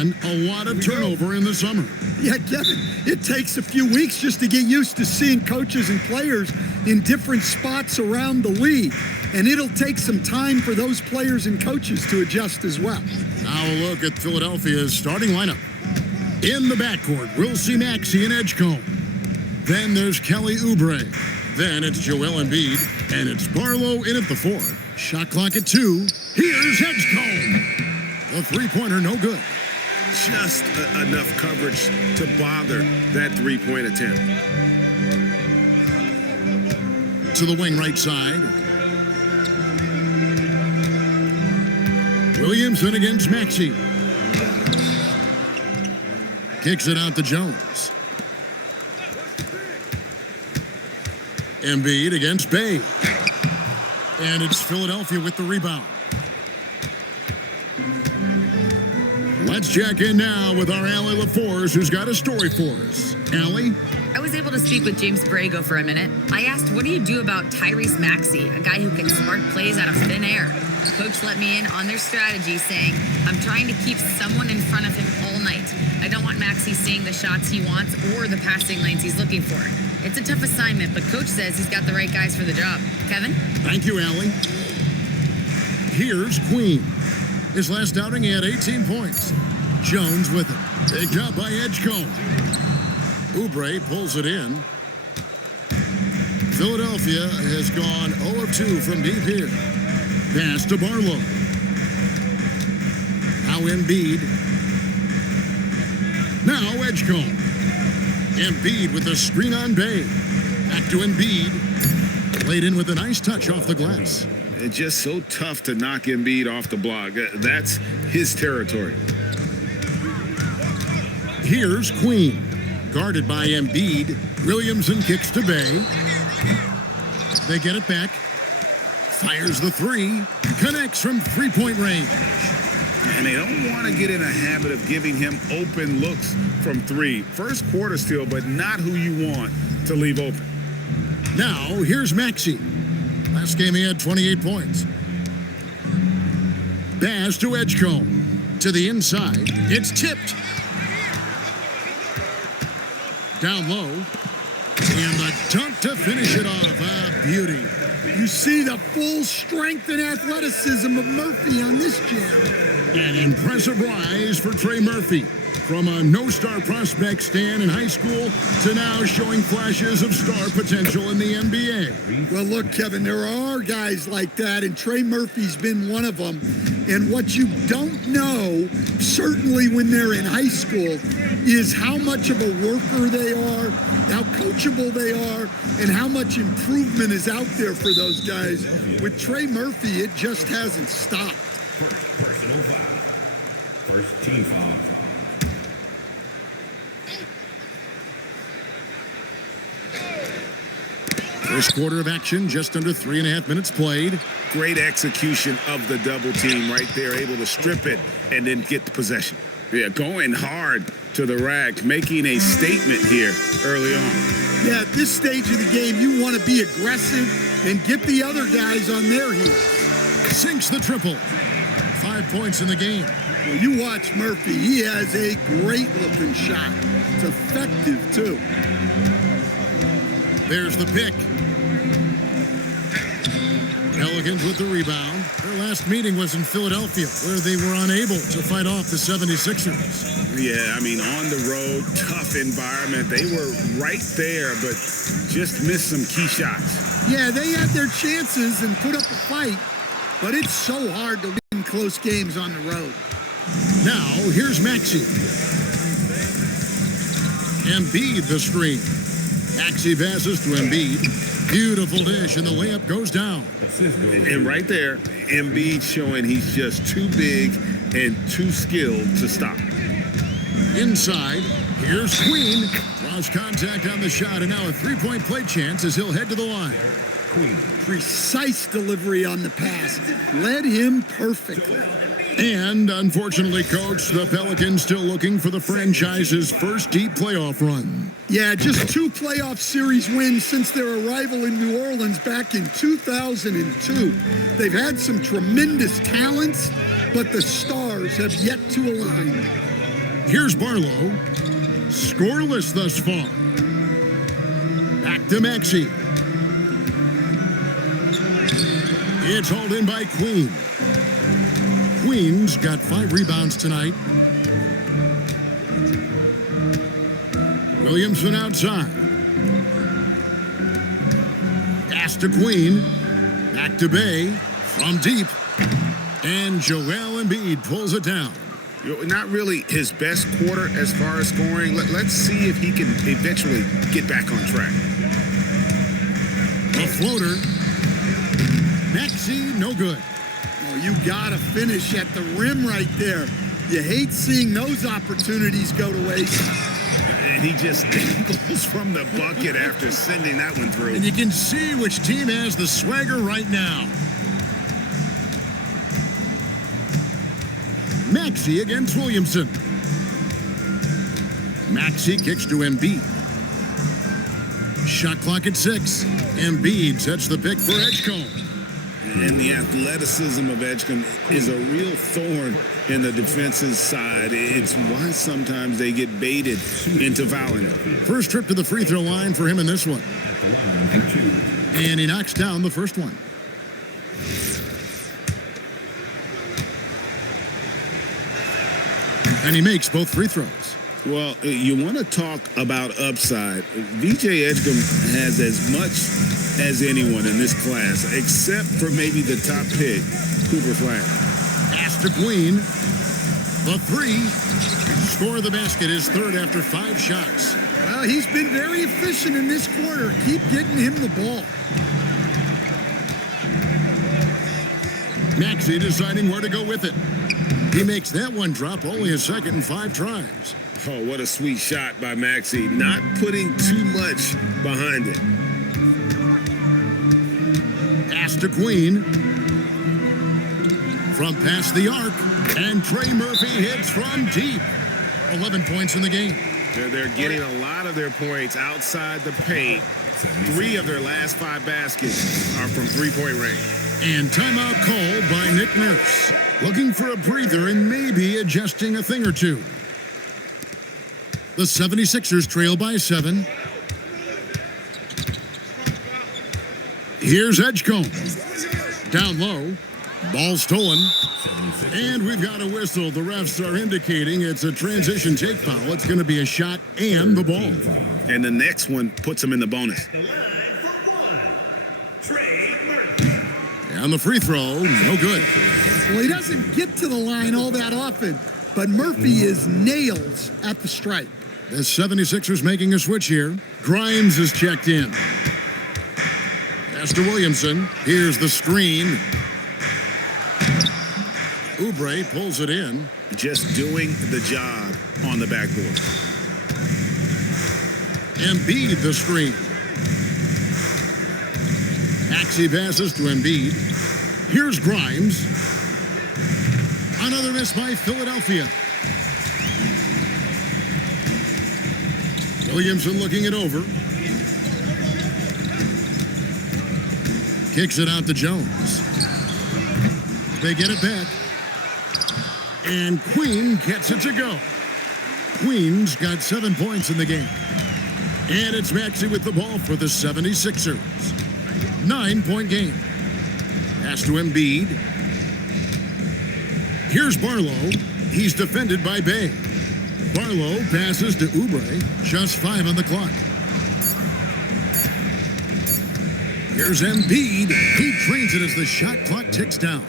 And a lot of turnover in the summer. Yeah, Kevin, it takes a few weeks just to get used to seeing coaches and players in different spots around the league. And it'll take some time for those players and coaches to adjust as well. Now a look at Philadelphia's starting lineup. In the backcourt, we'll see Maxey and Edgecombe. Then there's Kelly Oubre. Then it's Joel Embiid. And it's Barlow in at the 4. Shot clock at 2. Here's Edgecombe. The three-pointer no good. Just enough coverage to bother that three-point attempt. To the wing right side. Williamson against Maxey. Kicks it out to Jones. Embiid against Bay. And it's Philadelphia with the rebound. Let's check in now with our Allie LaForce, who's got a story for us. Allie? I was able to speak with James Borrego for a minute. I asked, what do you do about Tyrese Maxey, a guy who can spark plays out of thin air? Coach let me in on their strategy, saying, I'm trying to keep someone in front of him all night. I don't want Maxey seeing the shots he wants or the passing lanes he's looking for. It's a tough assignment, but Coach says he's got the right guys for the job. Kevin? Thank you, Allie. Here's Queen. His last outing, he had 18 points. Jones with it. Picked up by Edgecombe. Oubre pulls it in. Philadelphia has gone 0 of 2 from deep here. Pass to Barlow. Now Embiid. Now Edgecombe. Embiid with a screen on Bay. Back to Embiid. Laid in with a nice touch off the glass. It's just so tough to knock Embiid off the block. That's his territory. Here's Queen. Guarded by Embiid. Williamson kicks to Bay. They get it back. Fires the 3. Connects from three-point range. And they don't want to get in a habit of giving him open looks from 3. First quarter steal, but not who you want to leave open. Now, here's Maxey. Last game he had 28 points. Pass to Edgecombe. To the inside. It's tipped. Down low. And the dunk to finish it off. A beauty. You see the full strength and athleticism of Murphy on this jam. An impressive rise for Trey Murphy. From a no-star prospect stand in high school to now showing flashes of star potential in the NBA. Well, look, Kevin, there are guys like that, and Trey Murphy's been one of them. And what you don't know, certainly when they're in high school, is how much of a worker they are, how coachable they are, and how much improvement is out there for those guys. With Trey Murphy, it just hasn't stopped. Personal foul. First team foul. First quarter of action, just under 3.5 minutes played. Great execution of the double team right there, able to strip it and then get the possession. Yeah, going hard to the rack, making a statement here early on. Yeah, at this stage of the game, you want to be aggressive and get the other guys on their heels. Sinks the triple. 5 points in the game. Well, you watch Murphy. He has a great-looking shot. It's effective, too. There's the pick. Pelicans with the rebound. Their last meeting was in Philadelphia, where they were unable to fight off the 76ers. Yeah, I mean, on the road, tough environment. They were right there, but just missed some key shots. Yeah, they had their chances and put up a fight, but it's so hard to win close games on the road. Now, here's Maxey. Embiid the screen. Maxey passes to Embiid. Beautiful dish, and the layup goes down. And right there, Embiid showing he's just too big and too skilled to stop. Inside, here's Queen. Draws contact on the shot, and now a three-point play chance as he'll head to the line. Queen, precise delivery on the pass. Led him perfectly. And, unfortunately, Coach, the Pelicans still looking for the franchise's first deep playoff run. Yeah, just 2 playoff series wins since their arrival in New Orleans back in 2002. They've had some tremendous talents, but the stars have yet to align. Here's Barlow. Scoreless thus far. Back to Maxey. It's hauled in by Queen. Queen's got 5 rebounds tonight. Williamson outside. Pass to Queen. Back to Bay. From deep. And Joel Embiid pulls it down. Not really his best quarter as far as scoring. Let's see if he can eventually get back on track. A floater. Maxey, no good. Oh, you got to finish at the rim right there. You hate seeing those opportunities go to waste. And he just dangles from the bucket after sending that one through. And you can see which team has the swagger right now. Maxey against Williamson. Maxey kicks to Embiid. Shot clock at 6. Embiid sets the pick for Edgecombe. And the athleticism of Edgecombe is a real thorn in the defense's side. It's why sometimes they get baited into fouling it. First trip to the free throw line for him in this one. And he knocks down the first one. And he makes both free throws. Well, you want to talk about upside. VJ Edgecombe has as much as anyone in this class, except for maybe the top pick, Cooper Flag. Pass to Queen. The 3. Score of the basket is third after 5 shots. Well, he's been very efficient in this quarter. Keep getting him the ball. Maxey deciding where to go with it. He makes that one drop, only a second and 5 tries. Oh, what a sweet shot by Maxey. Not putting too much behind it. Pass to Queen. From past the arc. And Trey Murphy hits from deep. 11 points in the game. They're getting a lot of their points outside the paint. 3 of their last 5 baskets are from three-point range. And timeout called by Nick Nurse. Looking for a breather and maybe adjusting a thing or two. The 76ers trail by 7. Here's Edgecombe. Down low. Ball stolen. And we've got a whistle. The refs are indicating it's a transition take foul. It's going to be a shot and the ball. And the next one puts them in the bonus. And the free throw, no good. Well, he doesn't get to the line all that often, but Murphy is nails at the stripe. The 76ers making a switch here. Grimes is checked in. Pass to Williamson. Here's the screen. Oubre pulls it in. Just doing the job on the backboard. Embiid the screen. Maxey passes to Embiid. Here's Grimes. Another miss by Philadelphia. Williamson looking it over. Kicks it out to Jones. They get it back. And Queen gets it to go. Queen's got 7 points in the game. And it's Maxey with the ball for the 76ers. 9-point game. Pass to Embiid. Here's Barlow. He's defended by Bay. Barlow passes to Oubre. Just 5 on the clock. Here's Embiid. He trains it as the shot clock ticks down.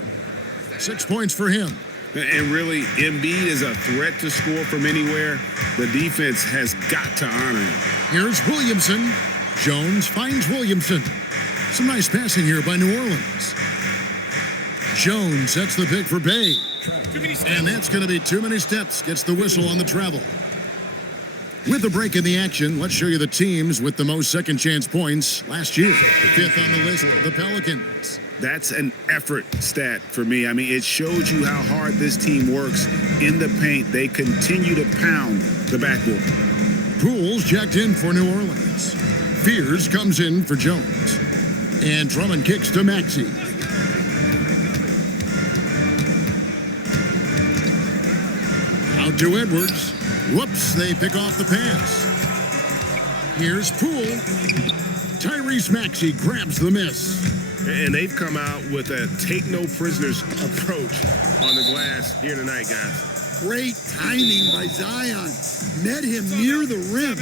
6 points for him. And really, Embiid is a threat to score from anywhere. The defense has got to honor him. Here's Williamson. Jones finds Williamson. Some nice passing here by New Orleans. Jones sets the pick for Bay. And that's going to be too many steps. Gets the whistle on the travel. With the break in the action, let's show you the teams with the most second chance points last year. 5th on the list, the Pelicans. That's an effort stat for me. I mean, it shows you how hard this team works in the paint. They continue to pound the backboard. Pools checked in for New Orleans. Fears comes in for Jones. And Drummond kicks to Maxey. Out to Edwards. Whoops, they pick off the pass. Here's Poole. Tyrese Maxey grabs the miss. And they've come out with a take-no-prisoners approach on the glass here tonight, guys. Great timing by Zion. Met him near the rim.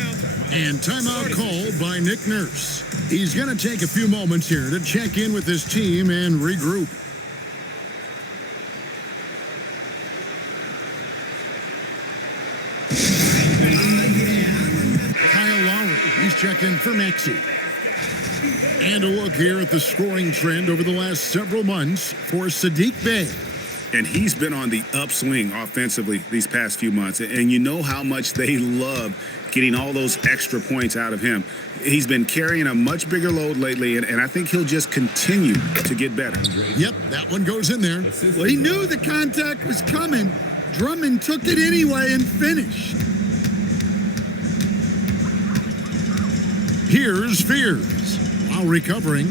And timeout called by Nick Nurse. He's going to take a few moments here to check in with his team and regroup. Kyle Lowry, he's checked in for Maxey. And a look here at the scoring trend over the last several months for Saddiq Bey. And he's been on the upswing offensively these past few months. And you know how much they love getting all those extra points out of him. He's been carrying a much bigger load lately, and I think he'll just continue to get better. Yep, that one goes in there. Well, he knew the contact was coming. Drummond took it anyway and finished. Here's Fears. Lowry covering.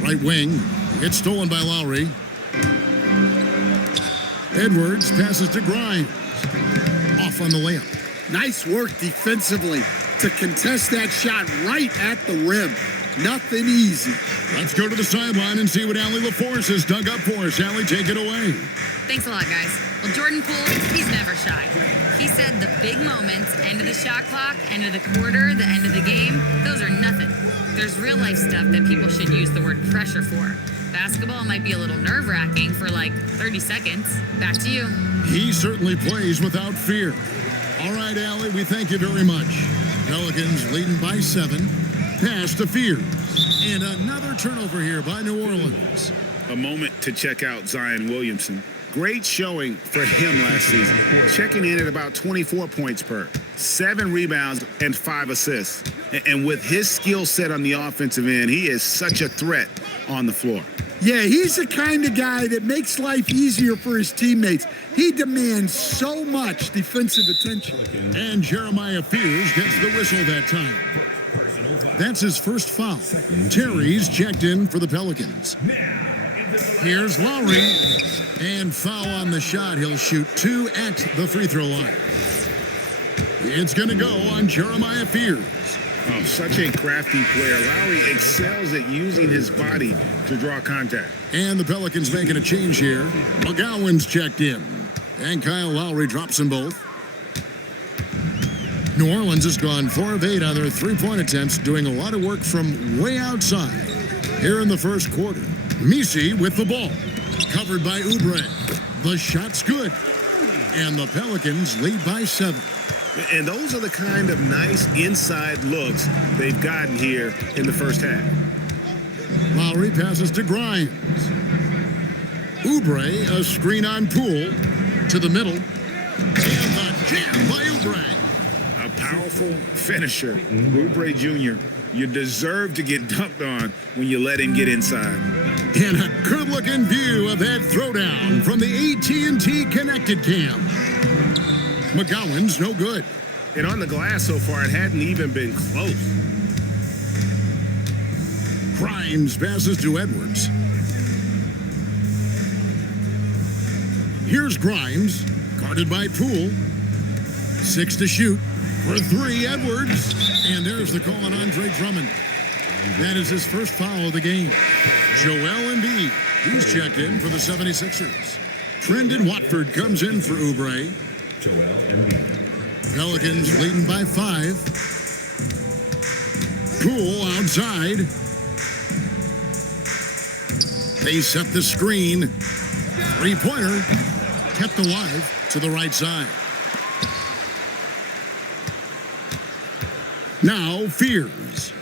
Right wing. Gets stolen by Lowry. Edwards passes to Grimes. Off on the layup. Nice work defensively to contest that shot right at the rim. Nothing easy. Let's go to the sideline and see what Allie LaForce has dug up for us. Allie, take it away. Thanks a lot, guys. Well, Jordan Poole, he's never shy. He said the big moments, end of the shot clock, end of the quarter, the end of the game, those are nothing. There's real life stuff that people should use the word pressure for. Basketball might be a little nerve-wracking for like 30 seconds. Back to you. He certainly plays without fear. All right, Allie, we thank you very much. Pelicans leading by 7. Pass to Fears. And another turnover here by New Orleans. A moment to check out Zion Williamson. Great showing for him last season. Checking in at about 24 points per, 7 rebounds, and 5 assists. And with his skill set on the offensive end, he is such a threat on the floor. Yeah, he's the kind of guy that makes life easier for his teammates. He demands so much defensive attention. And Jeremiah Fears gets the whistle that time. That's his first foul. Terry's checked in for the Pelicans. Here's Lowry. And foul on the shot. He'll shoot 2 at the free throw line. It's going to go on Jeremiah Fears. Oh, such a crafty player. Lowry excels at using his body to draw contact. And the Pelicans making a change here. McGowan's checked in. And Kyle Lowry drops them both. New Orleans has gone 4 of 8 on their three-point attempts, doing a lot of work from way outside here in the first quarter. Messi with the ball. Covered by Oubre. The shot's good. And the Pelicans lead by 7. And those are the kind of nice inside looks they've gotten here in the first half. Lowry passes to Grimes. Oubre, a screen on Poole to the middle. And the jam by Oubre. A powerful finisher. Oubre Jr., you deserve to get dunked on when you let him get inside. And a good-looking view of that throwdown from the AT&T Connected Cam. McGowan's no good. And on the glass so far, it hadn't even been close. Grimes passes to Edwards. Here's Grimes, guarded by Poole. 6 to shoot. For 3, Edwards. And there's the call on Andre Drummond. That is his first foul of the game. Joel Embiid, he's checked in for the 76ers. Trendon Watford comes in for Oubre. Joel Embiid. Pelicans leading by 5. Poole outside. They set the screen. Three-pointer kept alive to the right side. Now Fears.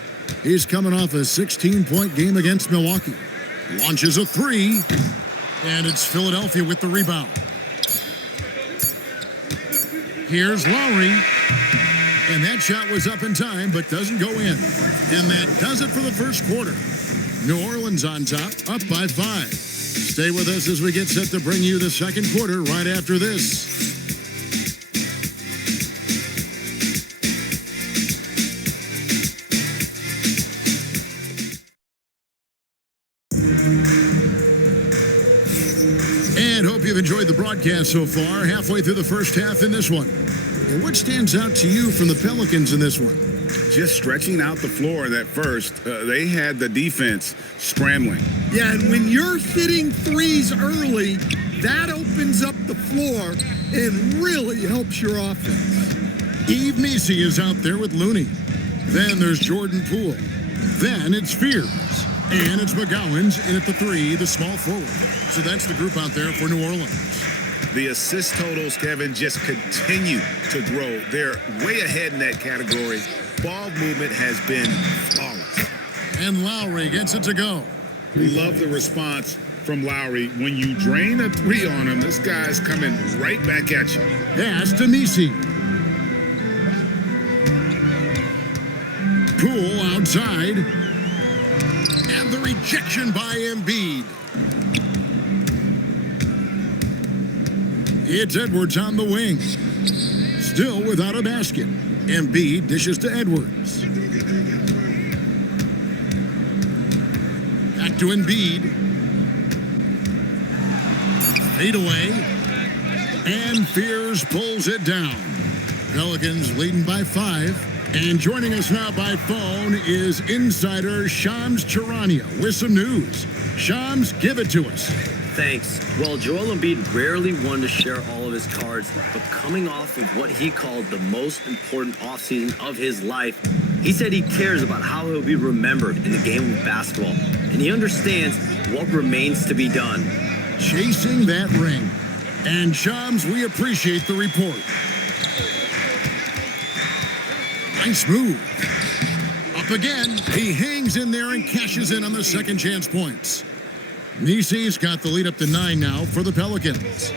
He's coming off a 16-point game against Milwaukee. Launches a 3, and it's Philadelphia with the rebound. Here's Lowry, and that shot was up in time, but doesn't go in. And that does it for the first quarter. New Orleans on top, up by 5. Stay with us as we get set to bring you the second quarter right after this. And hope you've enjoyed the broadcast so far, halfway through the first half in this one. And what stands out to you from the Pelicans in this one? Just stretching out the floor that first. They had the defense scrambling. Yeah, and when you're hitting threes early, that opens up the floor and really helps your offense. Eve Messi is out there with Looney. Then there's Jordan Poole. Then it's Fears. And it's McGowan's in at the 3, the small forward. So that's the group out there for New Orleans. The assist totals, Kevin, just continue to grow. They're way ahead in that category. Ball movement has been flawless. And Lowry gets it to go. Love the response from Lowry. When you drain a 3 on him, this guy's coming right back at you. Pass to Messi. Poole outside. And the rejection by Embiid. It's Edwards on the wing. Still without a basket. Embiid dishes to Edwards. Back to Embiid. Fade away. And Fears pulls it down. Pelicans leading by 5. And joining us now by phone is insider Shams Charania with some news. Shams, give it to us. Thanks. Well, Joel Embiid rarely wanted to share all of his cards, but coming off of what he called the most important offseason of his life, he said he cares about how he'll be remembered in the game of basketball, and he understands what remains to be done. Chasing that ring. And Shams, we appreciate the report. Nice move. Up again. He hangs in there and cashes in on the second chance points. Messi's got the lead up to 9 now for the Pelicans.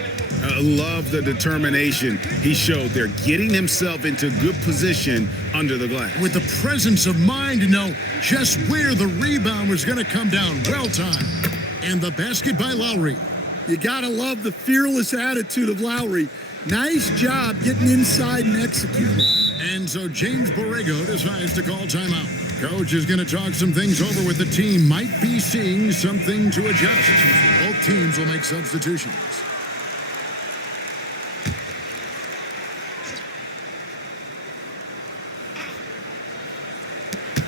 Love the determination he showed there, getting himself into good position under the glass. With the presence of mind to know just where the rebound was going to come down. Well timed. And the basket by Lowry. You gotta love the fearless attitude of Lowry. Nice job getting inside and executing. And so James Borrego decides to call timeout. Coach is going to talk some things over with the team. Might be seeing something to adjust. Both teams will make substitutions.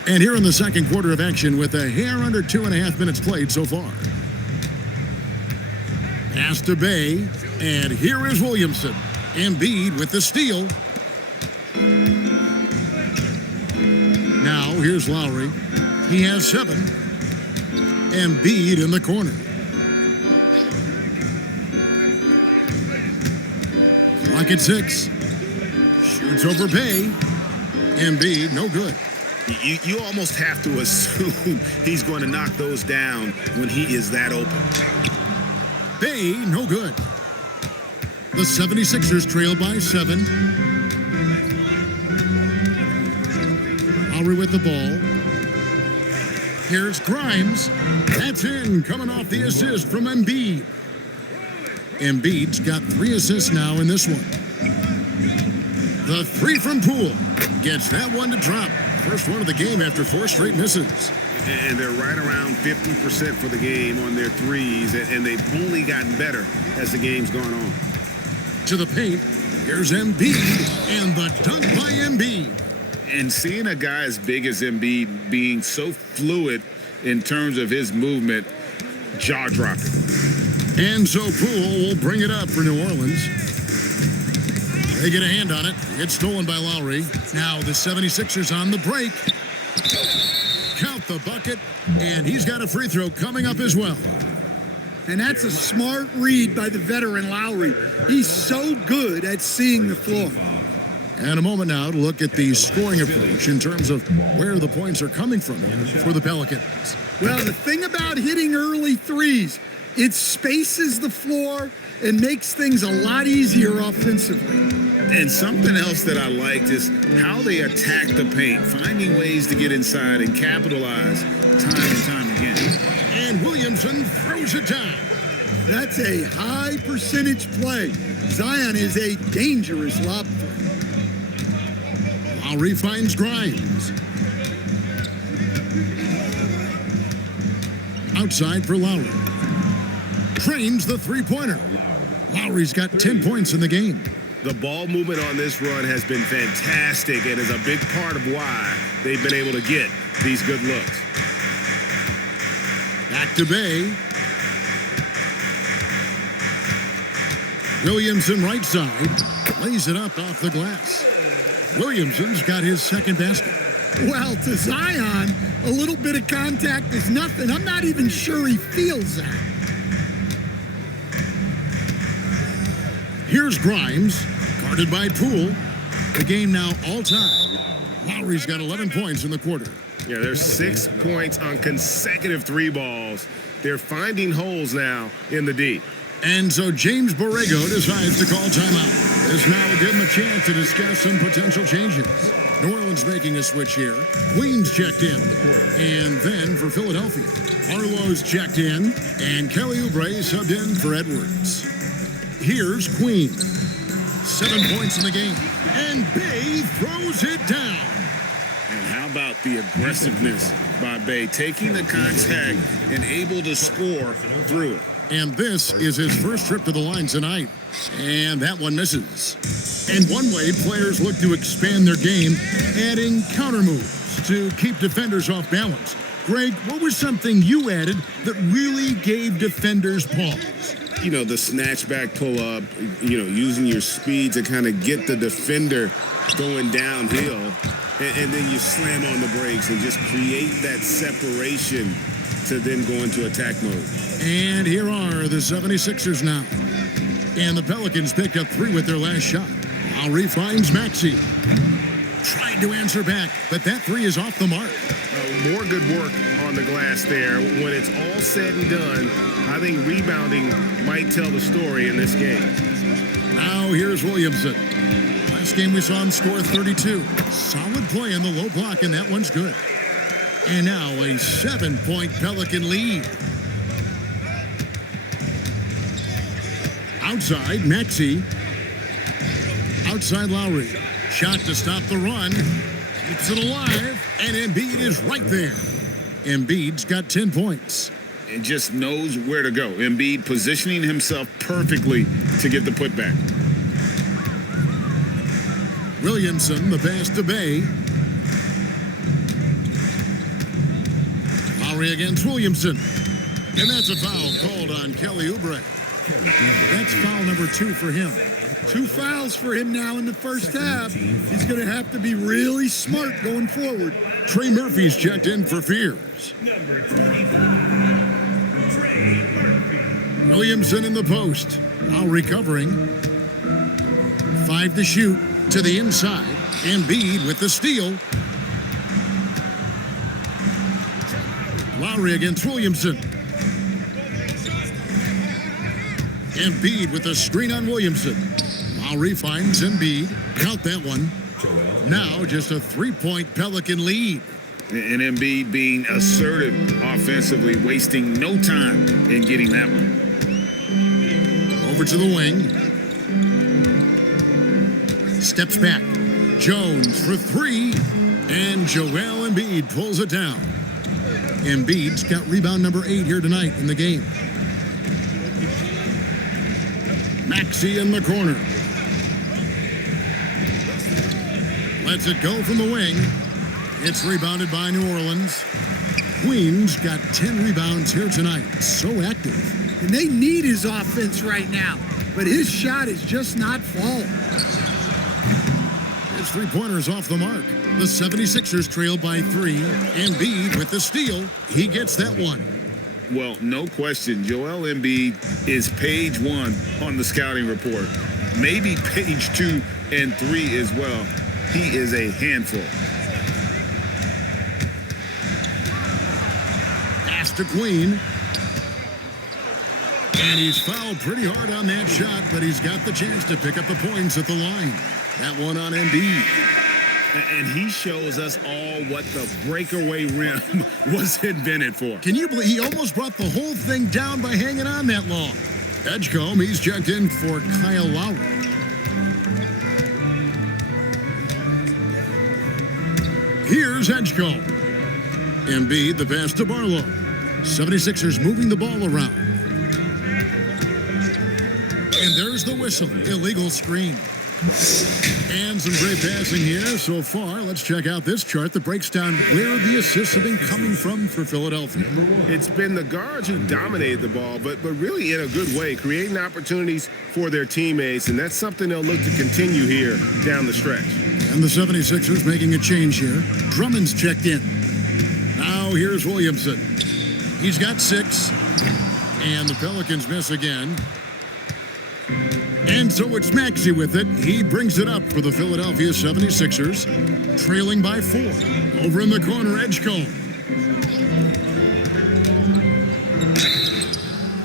And here in the second quarter of action with a hair under 2.5 minutes played so far. Pass to Bay, and here is Williamson. Embiid with the steal. Now here's Lowry. He has 7. Embiid in the corner. Clock at 6. Shoots over Bay. Embiid, no good. You almost have to assume he's going to knock those down when he is that open. Bay, no good. The 76ers trail by 7. Lowry with the ball. Here's Grimes. That's in, coming off the assist from Embiid. Embiid's got 3 assists now in this one. The 3 from Poole gets that one to drop. First one of the game after 4 straight misses. And they're right around 50% for the game on their threes, and they've only gotten better as the game's gone on. To the paint, here's Embiid, and the dunk by Embiid. And seeing a guy as big as Embiid being so fluid in terms of his movement, jaw-dropping. And so Poole will bring it up for New Orleans. They get a hand on it. It's stolen by Lowry. Now the 76ers on the break. Count the bucket, and he's got a free throw coming up as well. And that's a smart read by the veteran Lowry. He's so good at seeing the floor. And a moment now to look at the scoring approach in terms of where the points are coming from for the Pelicans. Well, the thing about hitting early threes, it spaces the floor and makes things a lot easier offensively. And something else that I liked is how they attack the paint, finding ways to get inside and capitalize time and time again. And Williamson throws it down. That's a high percentage play. Zion is a dangerous lob threat. Lowry finds Grimes. Outside for Lowry. Trains the three-pointer. Lowry's got 10 points in the game. The ball movement on this run has been fantastic and is a big part of why they've been able to get these good looks. Back to Bay. Williamson right side. Lays it up off the glass. Williamson's got his second basket. Well, to Zion, a little bit of contact is nothing. I'm not even sure he feels that. Here's Grimes, guarded by Poole. The game now all tied. Lowry's got 11 points in the quarter. Yeah, there's 6 points on consecutive 3 balls. They're finding holes now in the D. And so James Borrego decides to call timeout. This now will give him a chance to discuss some potential changes. New Orleans making a switch here. Queens checked in. And then for Philadelphia, Barlow's checked in. And Kelly Oubre subbed in for Edwards. Here's Queen. 7 points in the game. And Bay throws it down. And how about the aggressiveness by Bay, taking the contact and able to score through it. And this is his first trip to the line tonight. And that one misses. And one way players look to expand their game, adding counter moves to keep defenders off balance. Greg, what was something you added that really gave defenders pause? You know, the snatchback pull-up, using your speed to kind of get the defender going downhill. And then you slam on the brakes and just create that separation to then go into attack mode. And here are the 76ers now. And the Pelicans picked up 3 with their last shot. Lowry finds Maxey. Tried to answer back, but that 3 is off the mark. More good work on the glass there. When it's all said and done, I think rebounding might tell the story in this game. Now here's Williamson. Last game we saw him score 32. Solid play in the low block, and that one's good. And now a 7-point Pelican lead. Outside, Maxey. Outside, Lowry. Shot to stop the run. Keeps it alive. And Embiid is right there. Embiid's got 10 points. And just knows where to go. Embiid positioning himself perfectly to get the putback. Williamson, the pass to Bay. Lowry against Williamson. And that's a foul called on Kelly Oubre. That's foul number 2 for him. 2 fouls for him now in the first half. He's going to have to be really smart going forward. Trey Murphy's checked in for Fears. Number 25, Trey Murphy. Williamson in the post. Now recovering. 5 to shoot to the inside. Embiid with the steal. Lowry against Williamson. Embiid with the screen on Williamson. Lowry finds Embiid. Count that one. Now just a 3-point Pelican lead. And Embiid being assertive offensively, wasting no time in getting that one. Over to the wing. Steps back. Jones for 3. And Joel Embiid pulls it down. Embiid's got rebound number 8 here tonight in the game. Maxey in the corner. Lets it go from the wing. It's rebounded by New Orleans. Queens got 10 rebounds here tonight. So active. And they need his offense right now. But his shot is just not falling. His 3-pointer's off the mark. The 76ers trailed by 3. Embiid with the steal. He gets that one. Well, no question, Joel Embiid is page 1 on the scouting report. Maybe page 2 and 3 as well. He is a handful. Pass to Queen. And he's fouled pretty hard on that shot, but he's got the chance to pick up the points at the line. That one on Embiid. And he shows us all what the breakaway rim was invented for. Can you believe he almost brought the whole thing down by hanging on that long? Edgecombe, he's checked in for Kyle Lowry. Here's Edgecombe. Embiid, the pass to Barlow. 76ers moving the ball around. And there Here's the whistle. Illegal screen. And some great passing here so far. Let's check out this chart that breaks down where the assists have been coming from for Philadelphia. It's been the guards who dominated the ball, but really in a good way, creating opportunities for their teammates, and that's something they'll look to continue here down the stretch. And the 76ers making a change here. Drummond's checked in. Now here's Williamson. He's got 6. And the Pelicans miss again. And so it's Maxey with it. He brings it up for the Philadelphia 76ers, trailing by 4. Over in the corner, Edgecombe.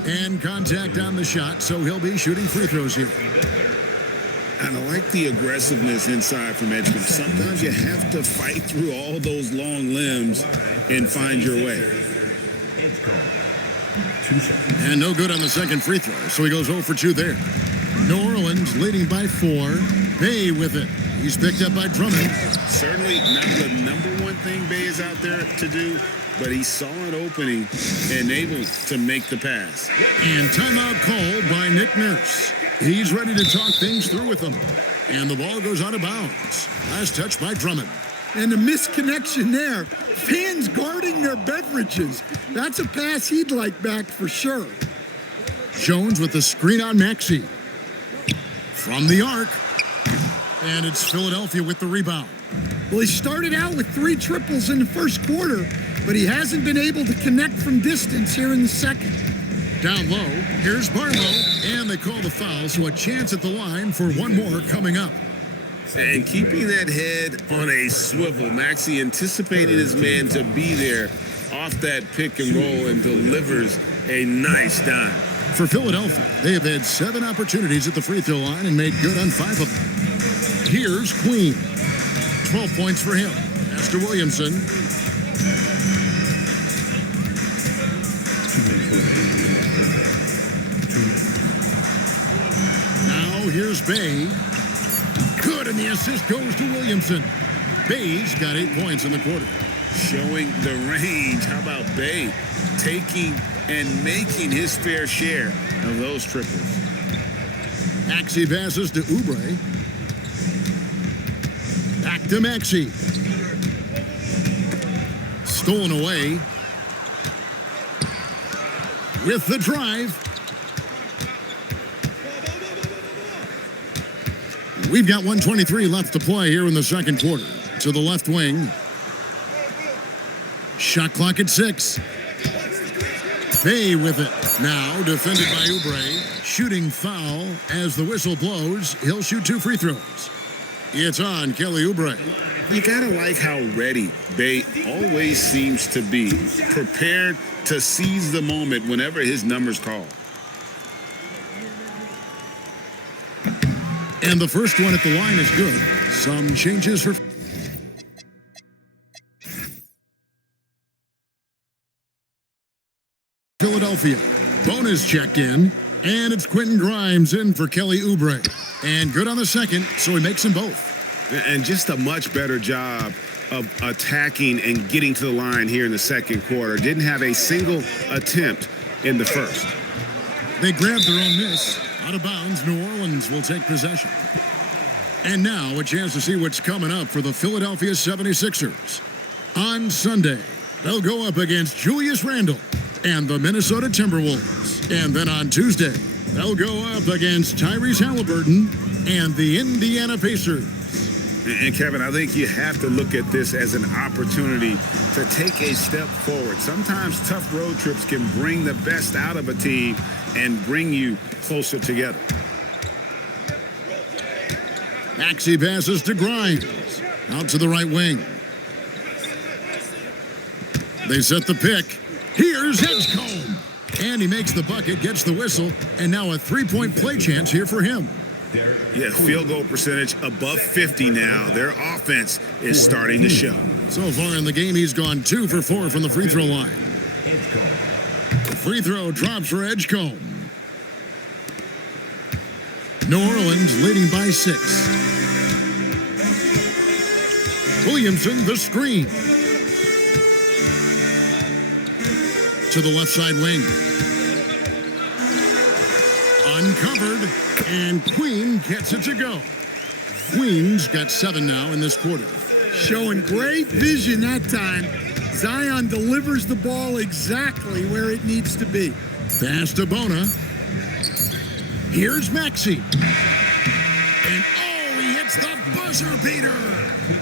And contact on the shot, so he'll be shooting free throws here. And I like the aggressiveness inside from Edgecombe. Sometimes you have to fight through all those long limbs and find your way. And no good on the second free throw, so he goes 0 for 2 there. New Orleans leading by 4. Bay with it. He's picked up by Drummond. Certainly not the number one thing Bay is out there to do, but he saw an opening and able to make the pass. And timeout called by Nick Nurse. He's ready to talk things through with them. And the ball goes out of bounds. Last touch by Drummond. And the misconnection there. Fans guarding their beverages. That's a pass he'd like back for sure. Jones with the screen on Maxey. From the arc. And it's Philadelphia with the rebound. Well, he started out with 3 triples in the first quarter, but he hasn't been able to connect from distance here in the second. Down low, here's Barlow, and they call the foul, so a chance at the line for one more coming up. And keeping that head on a swivel, Maxey anticipating his man to be there off that pick and roll and delivers a nice dime. For Philadelphia, they have had 7 opportunities at the free throw line and made good on 5 of them. Here's Queen. 12 points for him. Pass to Williamson. Now here's Bay. Good, and the assist goes to Williamson. Bay's got 8 points in the quarter. Showing the range. How about Bay taking and making his fair share of those triples? Maxey passes to Oubre. Back to Maxey. Stolen away. With the drive. We've got 1:23 left to play here in the second quarter. To the left wing. Shot clock at 6. Bay with it. Now defended by Oubre. Shooting foul as the whistle blows. He'll shoot 2 free throws. It's on Kelly Oubre. You gotta like how ready Bay always seems to be, prepared to seize the moment whenever his number's called. And the first one at the line is good. Some changes for Philadelphia. Bonus checked in, and it's Quentin Grimes in for Kelly Oubre. And good on the second, so he makes them both. And just a much better job of attacking and getting to the line here in the second quarter. Didn't have a single attempt in the first. They grabbed their own miss. Out of bounds, New Orleans will take possession. And now a chance to see what's coming up for the Philadelphia 76ers. On Sunday, they'll go up against Julius Randle and the Minnesota Timberwolves. And then on Tuesday, they'll go up against Tyrese Halliburton and the Indiana Pacers. And Kevin, I think you have to look at this as an opportunity to take a step forward. Sometimes tough road trips can bring the best out of a team and bring you closer together. Maxey passes to Grimes. Out to the right wing. They set the pick. Here's Edgecombe. And he makes the bucket, gets the whistle, and now a 3-point play chance here for him. Yeah, field goal percentage above 50 now. Their offense is starting to show. So far in the game, he's gone 2 for 4 from the free throw line. Free throw drops for Edgecombe. New Orleans leading by 6. Williamson, the screen. To the left side wing. Uncovered, and Queen gets it to go. Queen's got 7 now in this quarter. Showing great vision that time. Zion delivers the ball exactly where it needs to be. Pass to Bona. Here's Maxey. And he hits the buzzer beater.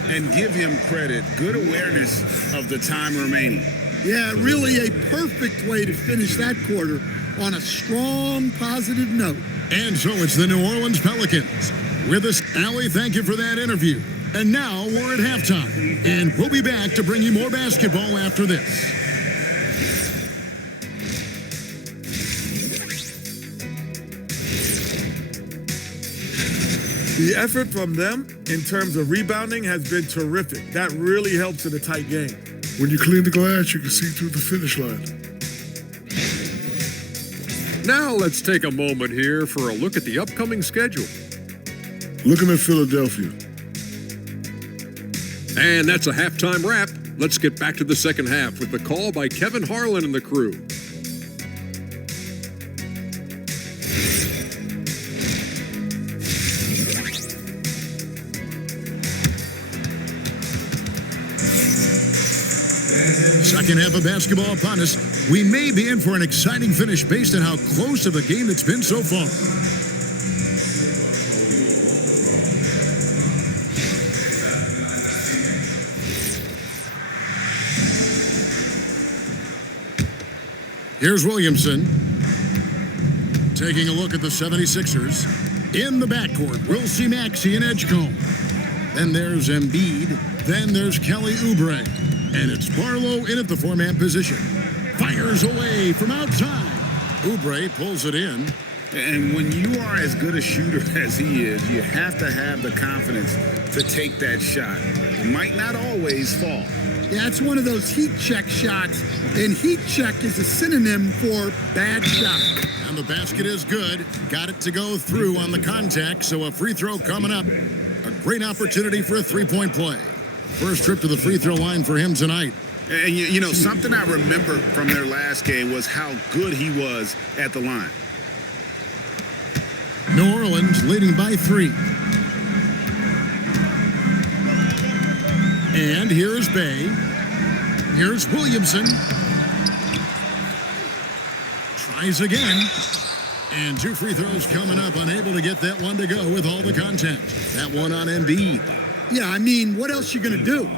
And give him credit. Good awareness of the time remaining. Yeah, really a perfect way to finish that quarter on a strong, positive note. And so it's the New Orleans Pelicans. With us, Allie, thank you for that interview. And now we're at halftime. And we'll be back to bring you more basketball after this. The effort from them in terms of rebounding has been terrific. That really helps in a tight game. When you clean the glass, you can see through the finish line. Now let's take a moment here for a look at the upcoming schedule. Looking at Philadelphia. And that's a halftime wrap. Let's get back to the second half with the call by Kevin Harlan and the crew. Second half of basketball upon us. We may be in for an exciting finish based on how close of a game it's been so far. Here's Williamson. Taking a look at the 76ers. In the backcourt, we'll see Maxey and Edgecombe. Then there's Embiid. Then there's Kelly Oubre. And it's Barlow in at the 4-man position. Fires away from outside. Oubre pulls it in. And when you are as good a shooter as he is, you have to have the confidence to take that shot. It might not always fall. Yeah, it's one of those heat check shots. And heat check is a synonym for bad shot. And the basket is good. Got it to go through on the contact, so a free throw coming up. A great opportunity for a three-point play. First trip to the free throw line for him tonight. And you know, something I remember from their last game was how good he was at the line. New Orleans leading by 3. And here's Bay. Here's Williamson. Tries again. And 2 free throws coming up. Unable to get that one to go with all the contact. That one on Embiid. Yeah, I mean, what else you going to do?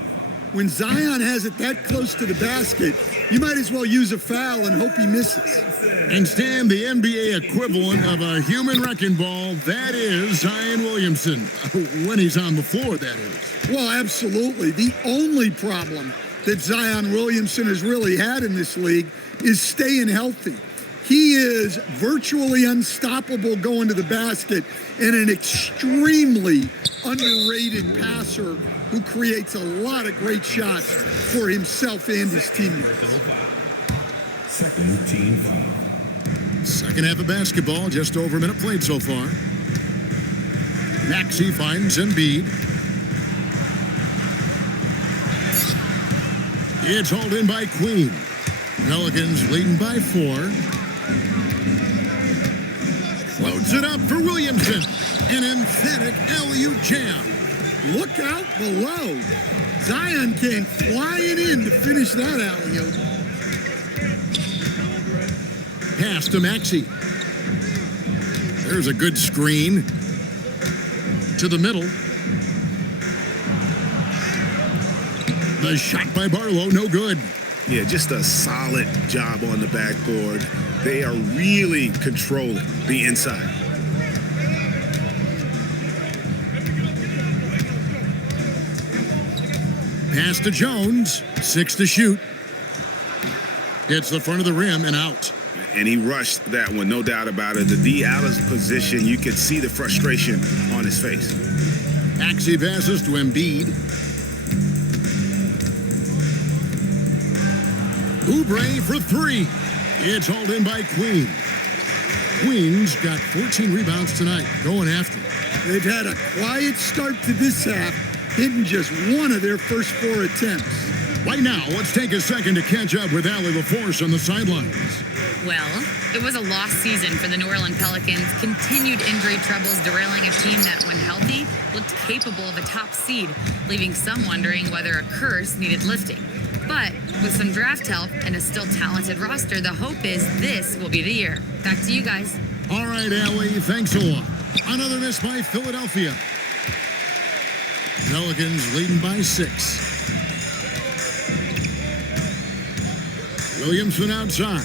When Zion has it that close to the basket, you might as well use a foul and hope he misses. And Stan, the NBA equivalent of a human wrecking ball, that is Zion Williamson. When he's on the floor, that is. Well, absolutely. The only problem that Zion Williamson has really had in this league is staying healthy. He is virtually unstoppable going to the basket and an extremely underrated passer who creates a lot of great shots for himself and his teammates. Second team foul. Second half of basketball, just over a minute played so far. Maxey finds Embiid. It's hauled in by Queen. Pelicans leading by 4. Floats it up for Williamson. An emphatic alley-oop jam. Look out below. Zion came flying in to finish that alley-oop. Pass to Maxey. There's a good screen. To the middle. The shot by Barlow, no good. Yeah, just a solid job on the backboard. They are really controlling the inside. Pass to Jones. 6 to shoot. Hits the front of the rim and out. And he rushed that one, no doubt about it. The D out of position, you could see the frustration on his face. Maxey passes to Embiid. Oubre for 3. It's hauled in by Queen. Queen's got 14 rebounds tonight, going after. They've had a quiet start to this half, hitting just one of their first 4 attempts. Right now, let's take a second to catch up with Allie LaForce on the sidelines. Well, it was a lost season for the New Orleans Pelicans. Continued injury troubles derailing a team that, when healthy, looked capable of a top seed, leaving some wondering whether a curse needed lifting. But with some draft help and a still talented roster, the hope is this will be the year. Back to you guys. All right, Allie, thanks a lot. Another miss by Philadelphia. Pelicans leading by 6. Williamson outside.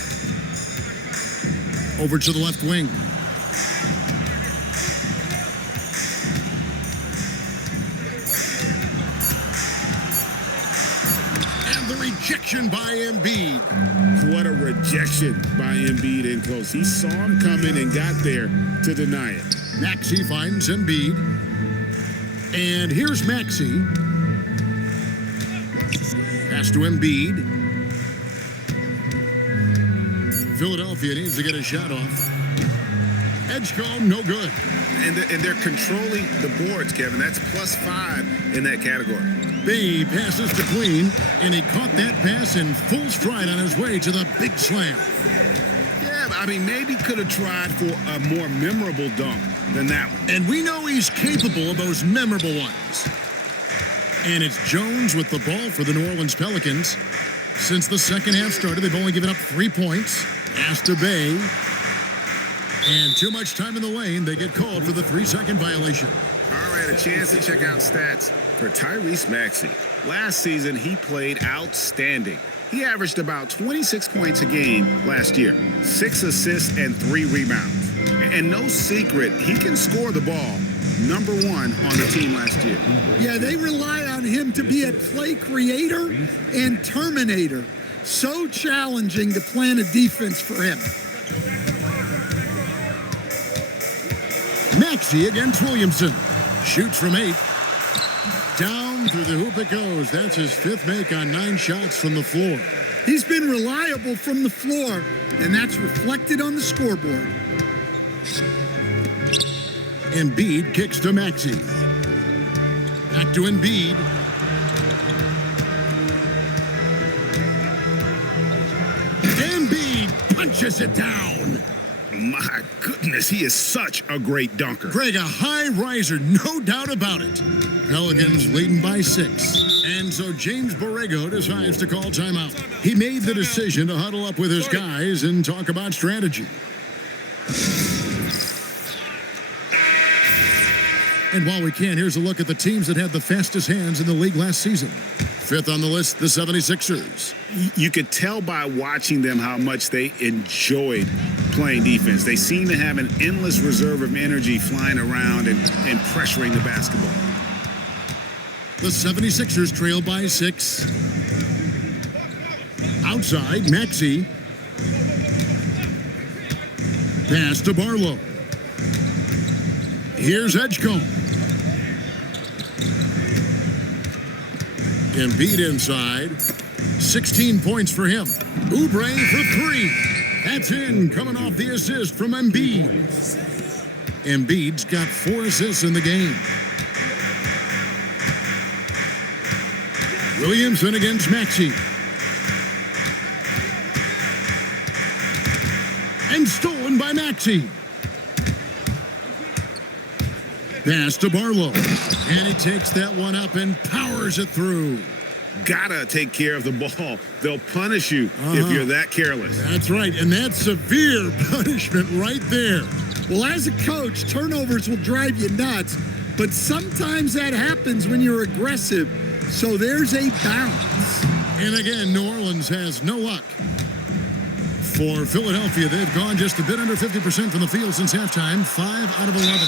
Over to the left wing. And the rejection by Embiid. What a rejection by Embiid in close. He saw him coming and got there to deny it. Maxey finds Embiid. And here's Maxey. Pass to Embiid. Philadelphia needs to get a shot off. Edgecombe, no good. And they're controlling the boards, Kevin. That's +5 in that category. Bay passes to Queen, and he caught that pass in full stride on his way to the big slam. Yeah, I mean, maybe could have tried for a more memorable dunk than that one. And we know he's capable of those memorable ones. And it's Jones with the ball for the New Orleans Pelicans. Since the second half started, they've only given up 3 points. Pass to Bay. And too much time in the lane. They get called for the 3-second violation. All right, a chance to check out stats for Tyrese Maxey. Last season, he played outstanding. He averaged about 26 points a game last year, 6 assists and 3 rebounds. And no secret, he can score the ball. #1 on the team last year. Yeah, they rely on him to be a play creator and terminator. So challenging to plan a defense for him. Maxey against Williamson. Shoots from 8. Down through the hoop it goes. That's his 5th make on 9 shots from the floor. He's been reliable from the floor, and that's reflected on the scoreboard. Embiid kicks to Maxey. Back to Embiid. Embiid punches it down. My goodness, he is such a great dunker. Greg, a high riser, no doubt about it. Pelicans leading by 6. And so James Borrego decides to call timeout. He made the decision to huddle up with his guys and talk about strategy. And while we can, here's a look at the teams that had the fastest hands in the league last season. 5th on the list, the 76ers. You could tell by watching them how much they enjoyed playing defense. They seem to have an endless reserve of energy flying around and pressuring the basketball. The 76ers trail by 6. Outside, Maxey. Pass to Barlow. Here's Edgecombe. Embiid inside. 16 points for him. Oubre for 3. That's in, coming off the assist from Embiid. Embiid's got 4 assists in the game. Williamson against Maxey. And stolen by Maxey. Pass to Barlow. And he takes that one up and powers it through. Gotta take care of the ball. They'll punish you if you're that careless. That's right, and that's severe punishment right there. Well, as a coach, turnovers will drive you nuts, but sometimes that happens when you're aggressive. So there's a balance. And again, New Orleans has no luck. For Philadelphia, they've gone just a bit under 50% from the field since halftime, 5 out of 11.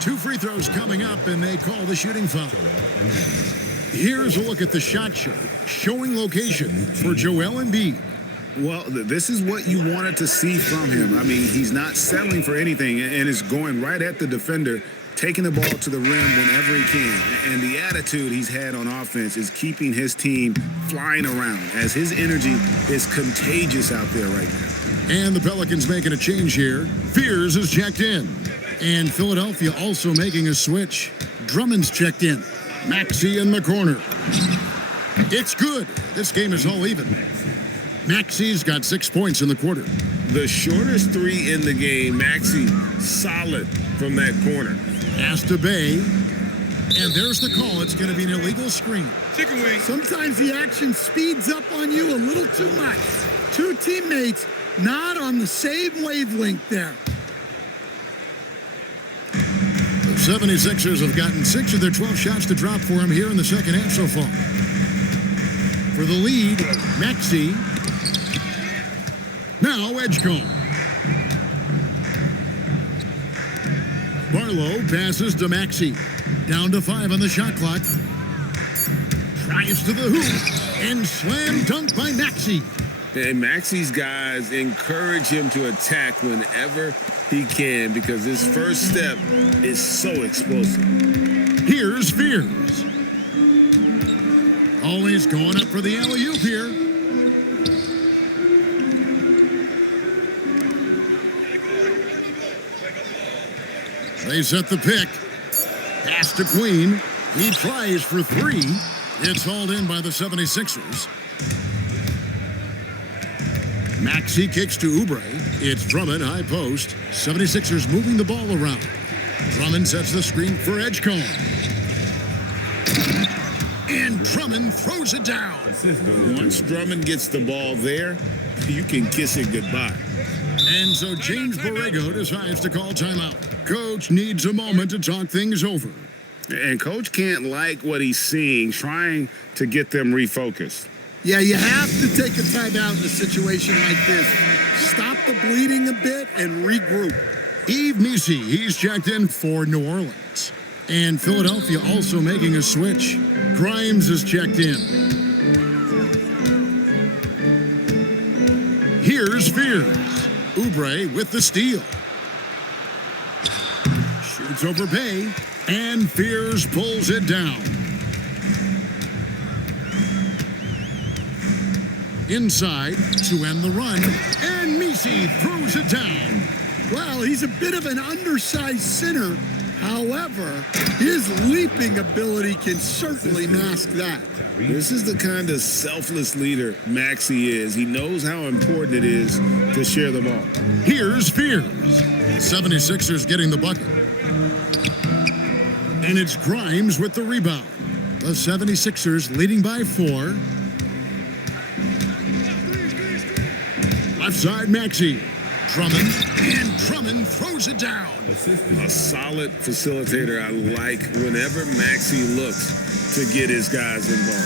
2 free throws coming up, and they call the shooting foul. Here's a look at the shot chart, showing location for Joel Embiid. Well, this is what you wanted to see from him. I mean, he's not settling for anything and is going right at the defender, taking the ball to the rim whenever he can. And the attitude he's had on offense is keeping his team flying around, as his energy is contagious out there right now. And the Pelicans making a change here. Fears is checked in. And Philadelphia also making a switch. Drummond's checked in. Maxey in the corner. It's good. This game is all even. Maxi's got 6 points in the quarter. The shortest three in the game, Maxey solid from that corner. Pass to Bay. And there's the call. It's going to be an illegal screen. Chicken wing. Sometimes the action speeds up on you a little too much. Two teammates not on the same wavelength there. The 76ers have gotten 6 of their 12 shots to drop for him here in the second half so far. For the lead, Maxey. Now Edgecombe. Barlow passes to Maxey. Down to 5 on the shot clock. Drives to the hoop and slam dunk by Maxey. And Maxey's guys encourage him to attack whenever he can because his first step is so explosive. Here's Fears. Always going up for the alley-oop here. They set the pick. Pass to Queen. He tries for 3. It's hauled in by the 76ers. Maxey kicks to Oubre. It's Drummond, high post. 76ers moving the ball around. Drummond sets the screen for Edgecombe. And Drummond throws it down. Once Drummond gets the ball there, you can kiss it goodbye. And so James Borrego decides to call timeout. Coach needs a moment to talk things over. And Coach can't like what he's seeing, trying to get them refocused. Yeah, you have to take a timeout in a situation like this. Stop the bleeding a bit and regroup. Yves Missi, he's checked in for New Orleans. And Philadelphia also making a switch. Grimes is checked in. Here's Fears. Oubre with the steal. Shoots over Bay. And Fears pulls it down. Inside to end the run. And Missi throws it down. Well, he's a bit of an undersized center. However, his leaping ability can certainly mask that. This is the kind of selfless leader Maxey is. He knows how important it is to share the ball. Here's Fears. 76ers getting the bucket. And it's Grimes with the rebound. The 76ers leading by 4. Left side, Maxey. Drummond, and Drummond throws it down. A solid facilitator. I like whenever Maxey looks to get his guys involved.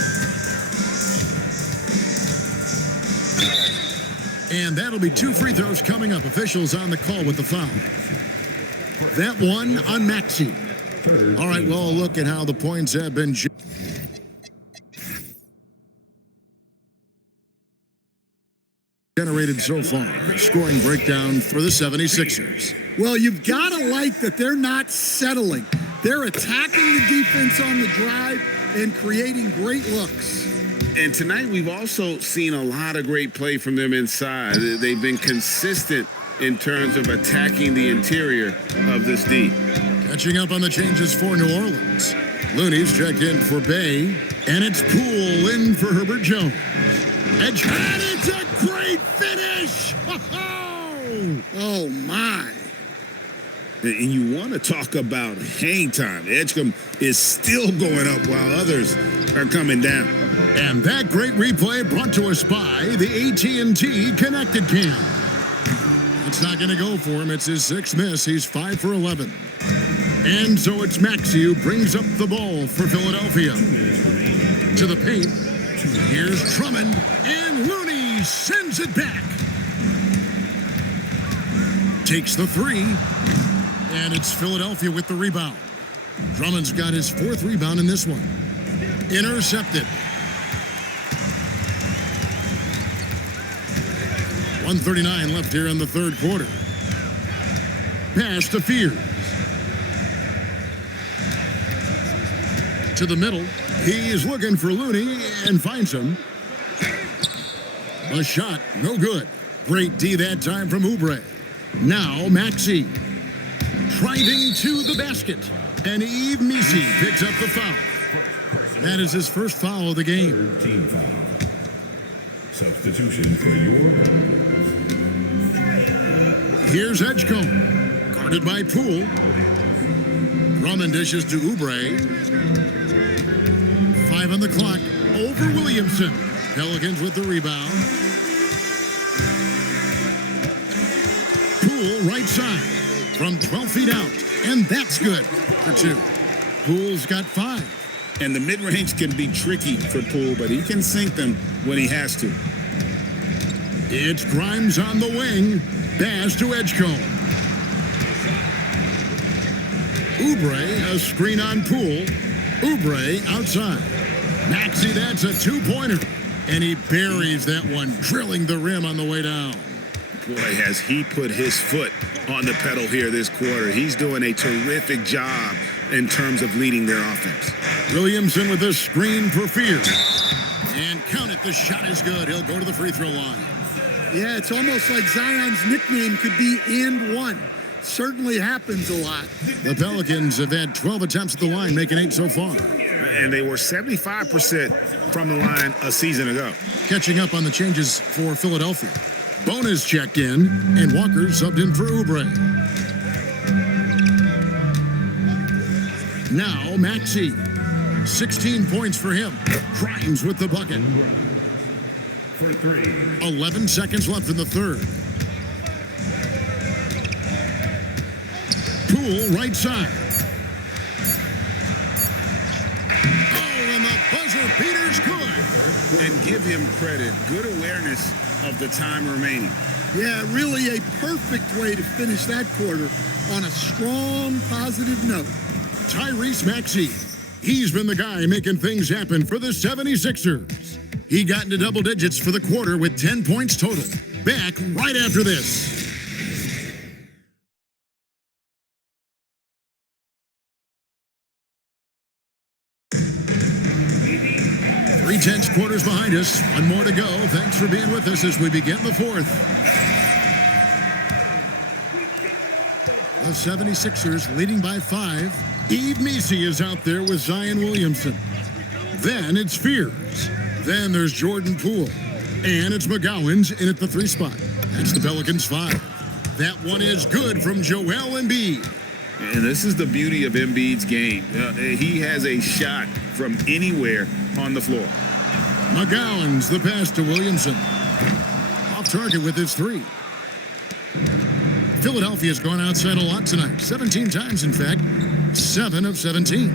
And that'll be 2 free throws coming up. Officials on the call with the foul. That one on Maxey. All right, well, look at how the points have been generated so far. Scoring breakdown for the 76ers. Well, you've got to like that they're not settling. They're attacking the defense on the drive and creating great looks. And tonight we've also seen a lot of great play from them inside. They've been consistent in terms of attacking the interior of this D. Catching up on the changes for New Orleans. Looney's checked in for Bay, and it's Poole in for Herbert Jones. And it's a great finish! Oh, my. And you want to talk about hang time. Edgecombe is still going up while others are coming down. And that great replay brought to us by the AT&T Connected Cam. It's not going to go for him. It's his 6th miss. He's 5 for 11. And so it's Maxey who brings up the ball for Philadelphia. To the paint. Here's Drummond, and Looney sends it back. Takes the 3, and it's Philadelphia with the rebound. Drummond's got his 4th rebound in this one. Intercepted. 1:39 left here in the 3rd quarter. Pass to Fears. To the middle. He's looking for Looney and finds him. A shot, no good. Great D that time from Oubre. Now Maxey. Driving to the basket. And Yves Missi picks up the foul. That is his first foul of the game. Substitution for your Here's Edgecombe, guarded by Poole. Drummond dishes to Oubre. 5 on the clock, over Williamson. Pelicans with the rebound. Poole right side from 12 feet out, and that's good for 2. Poole's got 5. And the mid-range can be tricky for Poole, but he can sink them when he has to. It's Grimes on the wing. Pass to Edgecombe. Oubre, a screen on Poole. Oubre outside. Maxey, that's a 2-pointer. And he buries that one, drilling the rim on the way down. Boy, has he put his foot on the pedal here this quarter. He's doing a terrific job in terms of leading their offense. Williamson with a screen for Fear. And count it, the shot is good. He'll go to the free throw line. Yeah, it's almost like Zion's nickname could be "and one." Certainly happens a lot. The Pelicans have had 12 attempts at the line, making 8 so far. And they were 75% from the line a season ago. Catching up on the changes for Philadelphia. Bonus checked in, and Walker subbed in for Oubre. Now, Maxey. 16 points for him. Grimes with the bucket. for 3. 11 seconds left in the third. Poole right side. Oh, and the buzzer beater's good. And give him credit. Good awareness of the time remaining. Yeah, really a perfect way to finish that quarter on a strong, positive note. Tyrese Maxey. He's been the guy making things happen for the 76ers. He got into double digits for the quarter with 10 points total. Back right after this. Three-tenths quarters behind us. One more to go. Thanks for being with us as we begin the fourth. The 76ers leading by 5. Yves Missi is out there with Zion Williamson. Then it's Fears. Then there's Jordan Poole. And it's McGowan's in at the 3 spot. That's the Pelicans 5. That one is good from Joel Embiid. And this is the beauty of Embiid's game. He has a shot from anywhere on the floor. McGowan's the pass to Williamson. Off target with his 3. Philadelphia's gone outside a lot tonight. 17 times, in fact. 7 of 17.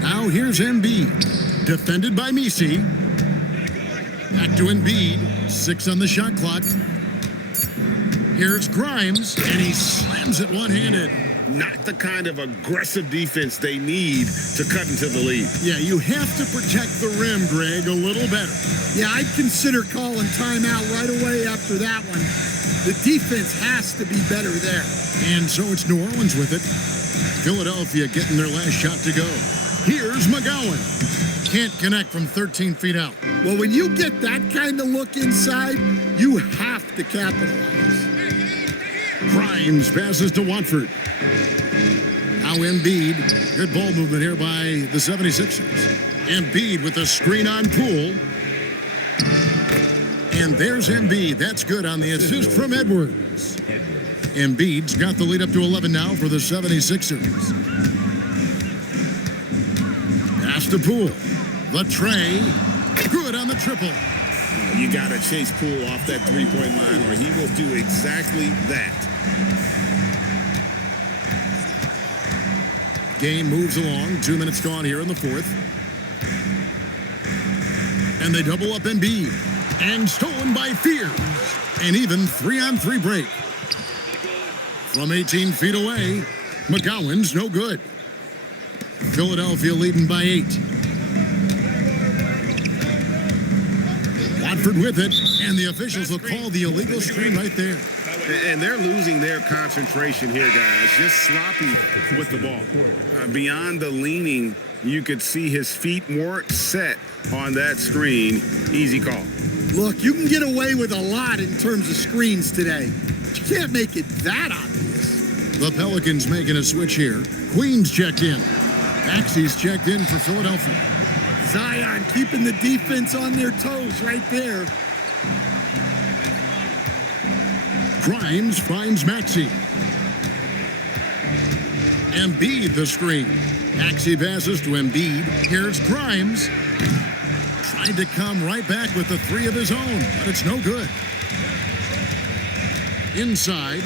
Now here's Embiid. Defended by Missi. Back to Embiid. 6 on the shot clock. Here's Grimes, and he slams it one-handed. Not the kind of aggressive defense they need to cut into the lead. Yeah, you have to protect the rim, Greg, a little better. Yeah, I'd consider calling timeout right away after that one. The defense has to be better there. And so it's New Orleans with it. Philadelphia getting their last shot to go. Here's McGowan. Can't connect from 13 feet out. Well, when you get that kind of look inside, you have to capitalize. Grimes passes to Watford. Now Embiid. Good ball movement here by the 76ers. Embiid with a screen on Poole. And there's Embiid. That's good on the assist from Edwards. Embiid's got the lead up to 11 now for the 76ers. Pass to Poole. The tray. Good on the triple. You got to chase Poole off that three-point line or he will do exactly that. Game moves along. 2 minutes gone here in the fourth. And they double up Embiid. And stolen by Fears. An even 3-on-3 break. From 18 feet away, McGowan's no good. Philadelphia leading by 8. Watford with it, and the officials will call the illegal screen right there. And they're losing their concentration here, guys. Just sloppy with the ball. Beyond the leaning, you could see his feet weren't set on that screen. Easy call. Look, you can get away with a lot in terms of screens today. But you can't make it that obvious. The Pelicans making a switch here. Queen's checked in. Maxey's checked in for Philadelphia. Zion keeping the defense on their toes right there. Grimes finds Maxey. Embiid the screen. Maxey passes to Embiid. Here's Grimes. Tried to come right back with the three of his own, but it's no good. Inside.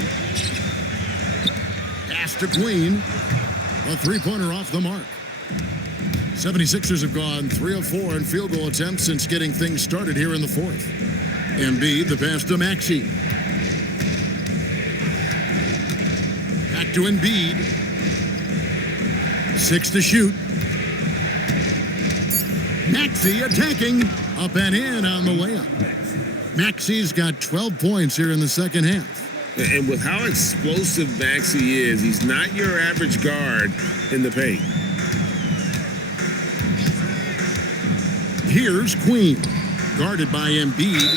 Pass to Queen. A three-pointer off the mark. 76ers have gone 3 of 4 in field goal attempts since getting things started here in the fourth. Embiid, the pass to Maxey. Back to Embiid. 6 to shoot. Maxey attacking. Up and in on the layup. Maxey's got 12 points here in the second half. And with how explosive Maxey is, he's not your average guard in the paint. Here's Queen, guarded by Embiid,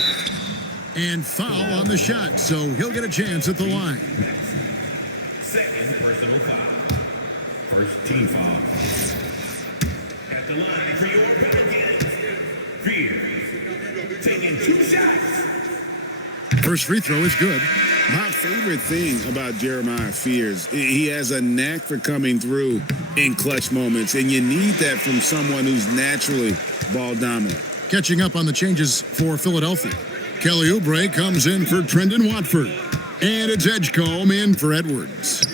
and foul on the shot, so he'll get a chance at the line. Second personal foul. First team foul. At the line for your Pelicans. Fears. Taking 2 shots. First free throw is good. My favorite thing about Jeremiah Fears, he has a knack for coming through in clutch moments, and you need that from someone who's naturally ball dominant. Catching up on the changes for Philadelphia. Kelly Oubre comes in for Trendon Watford. And it's Edgecombe in for Edwards.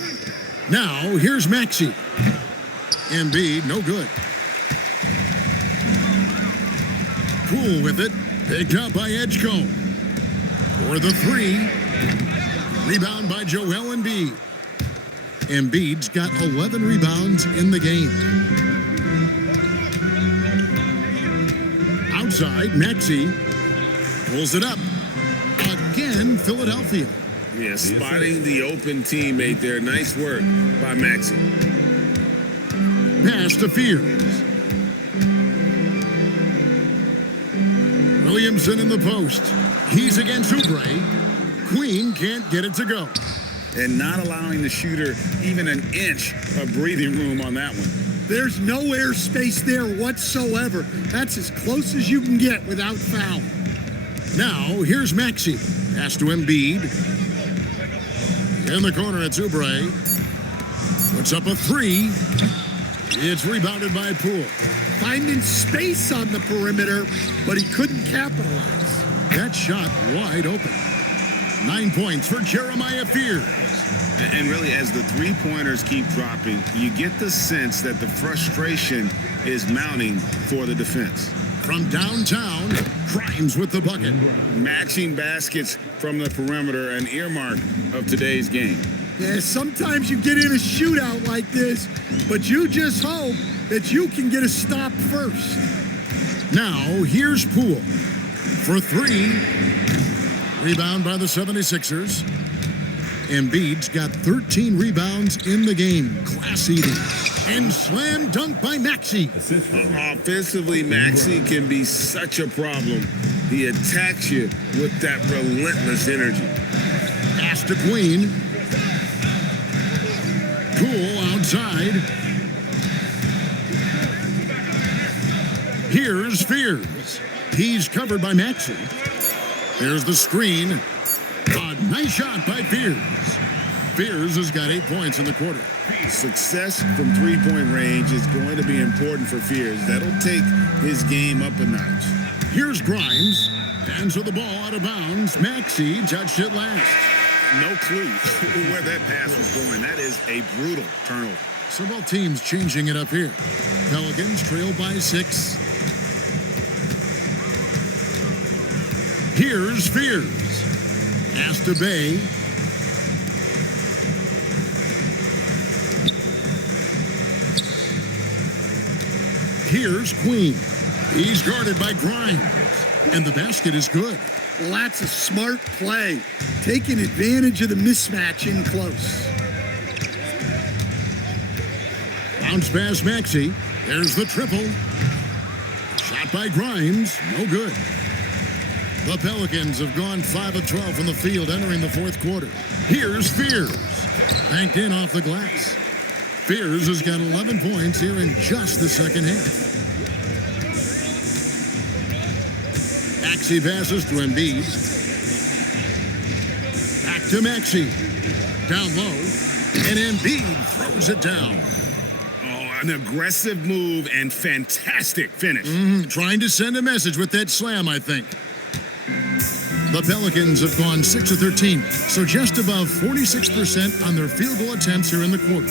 Now, here's Maxey. Embiid, no good. Cool with it. Picked up by Edgecombe. For the three. Rebound by Joel Embiid. Embiid's got 11 rebounds in the game. Outside, Maxey pulls it up. Again, Philadelphia. Yeah, spotting the open teammate there. Nice work by Maxey. Pass to Fears. Williamson in the post. He's against Oubre. Queen can't get it to go. And not allowing the shooter even an inch of breathing room on that one. There's no air space there whatsoever. That's as close as you can get without foul. Now, here's Maxey. Pass to Embiid. In the corner, it's Oubre. Puts up a three. It's rebounded by Poole. Finding space on the perimeter, but he couldn't capitalize. That shot wide open. 9 points for Jeremiah Fears. And really, as the three-pointers keep dropping, you get the sense that the frustration is mounting for the defense. From downtown, Grimes with the bucket. Matching baskets from the perimeter, an earmark of today's game. Yeah, sometimes you get in a shootout like this, but you just hope that you can get a stop first. Now, here's Poole for three. Rebound by the 76ers. Embiid's got 13 rebounds in the game. Class eating. And slam dunk by Maxey. Offensively, Maxey can be such a problem. He attacks you with that relentless energy. Pass to Queen. Poole outside. Here's Fears. He's covered by Maxey. There's the screen. A nice shot by Fears. Fears has got 8 points in the quarter. Success from three-point range is going to be important for Fears. That'll take his game up a notch. Here's Grimes. Hands with the ball out of bounds. Maxey touched it last. No clue where that pass was going. That is a brutal turnover. So both teams changing it up here. Pelicans trail by 6. Here's Fears. Pass to Bay. Here's Queen. He's guarded by Grimes. And the basket is good. Well, that's a smart play. Taking advantage of the mismatch in close. Bounce pass Maxey. There's the triple. Shot by Grimes. No good. The Pelicans have gone 5 of 12 from the field entering the fourth quarter. Here's Fears. Banked in off the glass. Fears has got 11 points here in just the second half. Maxey passes to Embiid. Back to Maxey. Down low. And Embiid throws it down. Oh, an aggressive move and fantastic finish. Trying to send a message with that slam, I think. The Pelicans have gone 6 of 13, so just above 46% on their field goal attempts here in the quarter.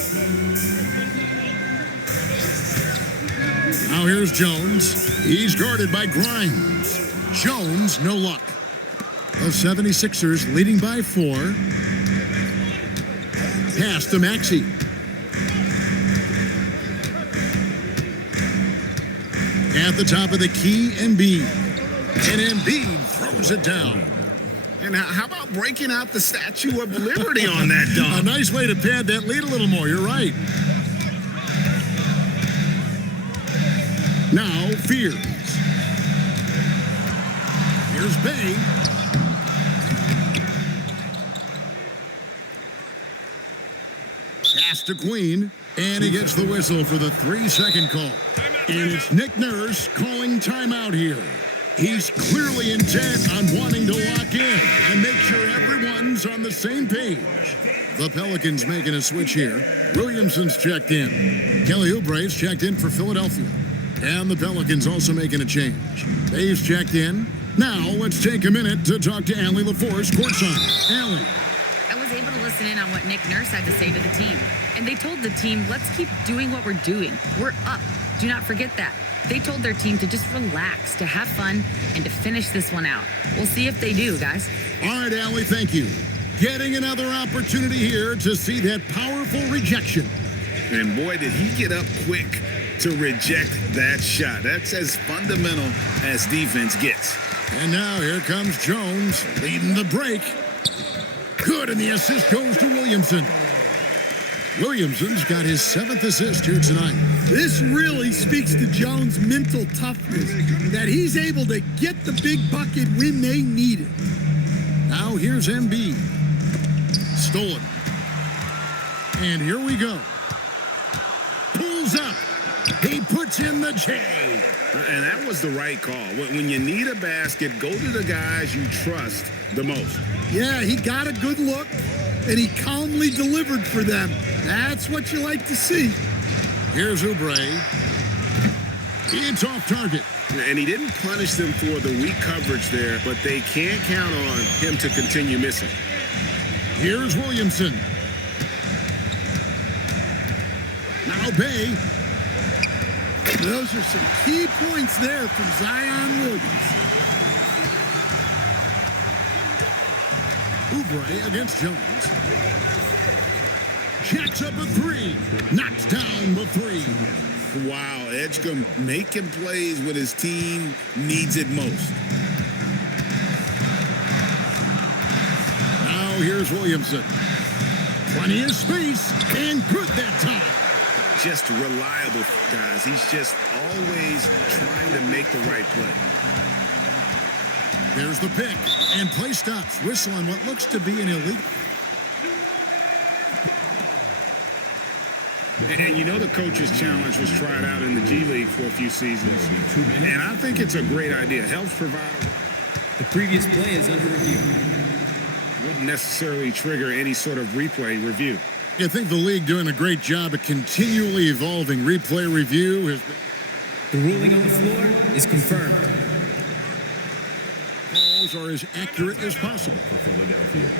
Now here's Jones. He's guarded by Grimes. Jones, no luck. The 76ers leading by 4. Pass to Maxey. At the top of the key, Embiid. And Embiid throws it down. And how about breaking out the Statue of Liberty on that dunk? A nice way to pad that lead a little more. You're right. Now, Fears. Here's Bay. Pass to Queen. And he gets the whistle for the 3-second call. And it's Nick Nurse calling timeout here. He's clearly intent on wanting to lock in and make sure everyone's on the same page. The Pelicans making a switch here. Williamson's checked in. Kelly Oubre's checked in for Philadelphia. And the Pelicans also making a change. Bay's checked in. Now let's take a minute to talk to Allie LaForce courtside. Allie. I was able to listen in on what Nick Nurse had to say to the team. And they told the team, let's keep doing what we're doing. We're up. Do not forget that. They told their team to just relax, to have fun, and to finish this one out. We'll see if they do, guys. All right, Allie, thank you. Getting another opportunity here to see that powerful rejection. And boy, did he get up quick to reject that shot. That's as fundamental as defense gets. And now here comes Jones leading the break. Good, and the assist goes to Williamson. Williamson's got his 7th assist here tonight. This really speaks to Jones' mental toughness, that he's able to get the big bucket when they need it. Now here's Embiid. Stolen. And here we go. Pulls up. He puts in the J. And that was the right call. When you need a basket, go to the guys you trust the most. Yeah, he got a good look, and he calmly delivered for them. That's what you like to see. Here's Oubre. It's off target. And he didn't punish them for the weak coverage there, but they can't count on him to continue missing. Here's Williamson. Now Bay. Those are some key points there from Zion Williamson. Oubre against Jones. Jacks up a 3. Knocks down the 3. Wow, Edgecombe making plays when his team needs it most. Now here's Williamson. Plenty of space, and good that time. Just reliable, guys. He's just always trying to make the right play. There's the pick, and play stops. Whistle on what looks to be an illegal. And you know the coach's challenge was tried out in the G League for a few seasons. And I think it's a great idea. Helps provide The previous play is under review. Wouldn't necessarily trigger any sort of replay review. I think the league doing a great job at continually evolving replay review. The ruling on the floor is confirmed. Calls are as accurate as possible for Philadelphia.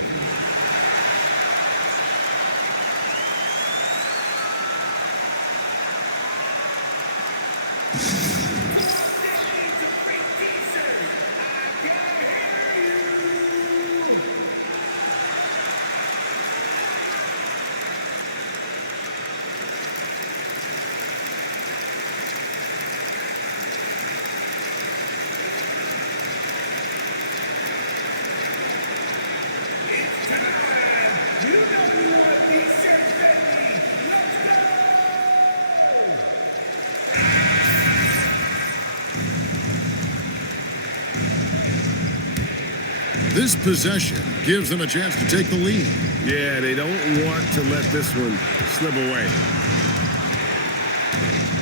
This possession gives them a chance to take the lead. Yeah, they don't want to let this one slip away.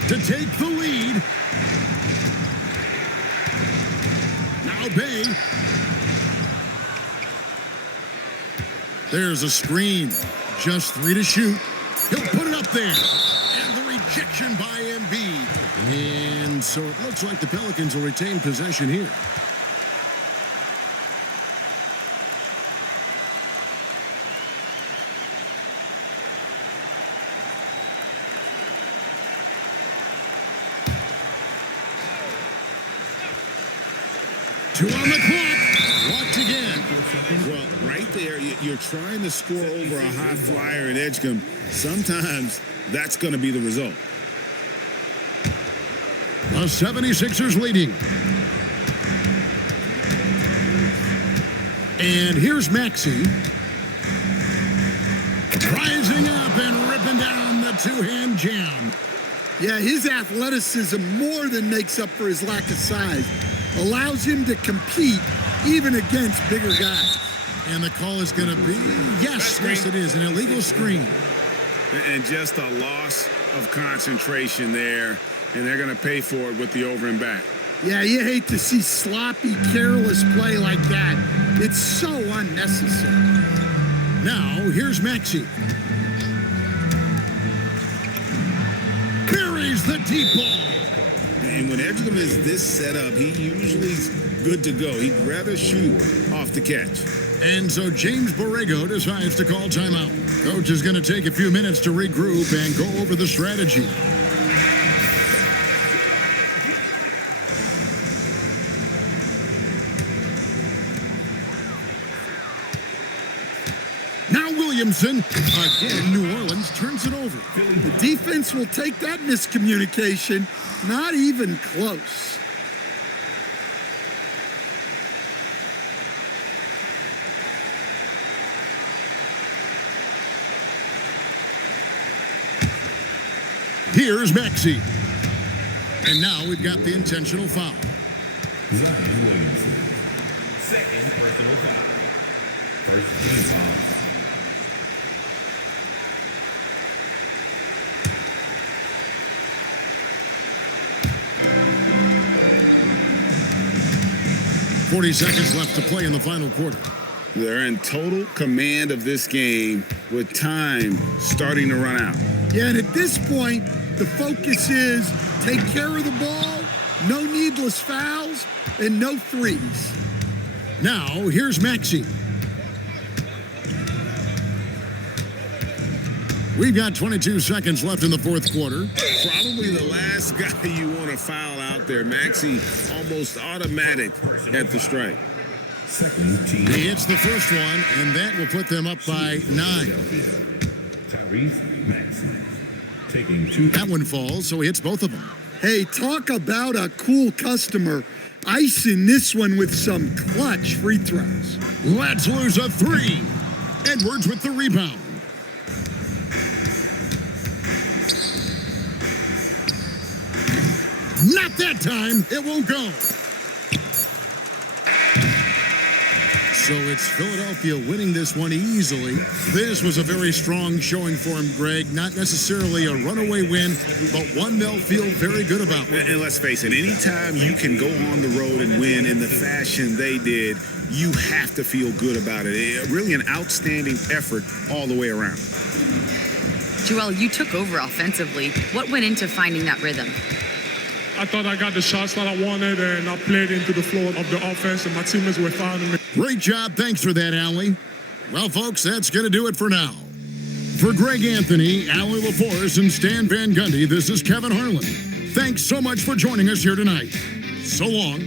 To take the lead. Now South Bay. There's a screen. Just 3 to shoot. He'll put it up there. And the rejection by Embiid. And so it looks like the Pelicans will retain possession here. Two on the clock. Watch again. Well, right there, you're trying to score over a high flyer at Edgecombe. Sometimes that's going to be the result. The 76ers leading. And here's Maxey. Rising up and ripping down the two-hand jam. Yeah, his athleticism more than makes up for his lack of size. Allows him to compete even against bigger guys. And the call is going to be, yes, it is, an illegal screen. And just a loss of concentration there. And they're going to pay for it with the over and back. Yeah, you hate to see sloppy, careless play like that. It's so unnecessary. Now, here's Maxey. Buries the deep ball. And when Edgecombe is this set up, he usually is good to go. He'd rather shoot off the catch. And so James Borrego decides to call timeout. Coach is going to take a few minutes to regroup and go over the strategy. Now Williamson. Again, New Orleans turns it over. The defense will take that miscommunication. Not even close. Here's Maxey. And now we've got the intentional foul. Zion Williamson. Second personal foul. First team foul. .40 seconds left to play in the final quarter. They're in total command of this game with time starting to run out. Yeah, and at this point, the focus is take care of the ball, no needless fouls, and no threes. Now, here's Maxey. We've got 22 seconds left in the fourth quarter. Probably the last guy you want to foul out there. Maxey almost automatic at the strike. Second team. He hits the first one, and that will put them up by 9. Tyrese Maxey. Taking 2. That one falls, so he hits both of them. Hey, talk about a cool customer. Icing this one with some clutch free throws. Let's lose a 3. Edwards with the rebound. Not that time. It won't go. So it's Philadelphia winning this one easily. This was a very strong showing for him, Greg. Not necessarily a runaway win, but one they'll feel very good about. And let's face it, anytime you can go on the road and win in the fashion they did, you have to feel good about it. Really an outstanding effort all the way around. Joel, you took over offensively. What went into finding that rhythm? I thought I got the shots that I wanted, and I played into the flow of the offense, and my teammates were finding me. Great job. Thanks for that, Allie. Well, folks, that's going to do it for now. For Greg Anthony, Allie LaForce, and Stan Van Gundy, this is Kevin Harlan. Thanks so much for joining us here tonight. So long.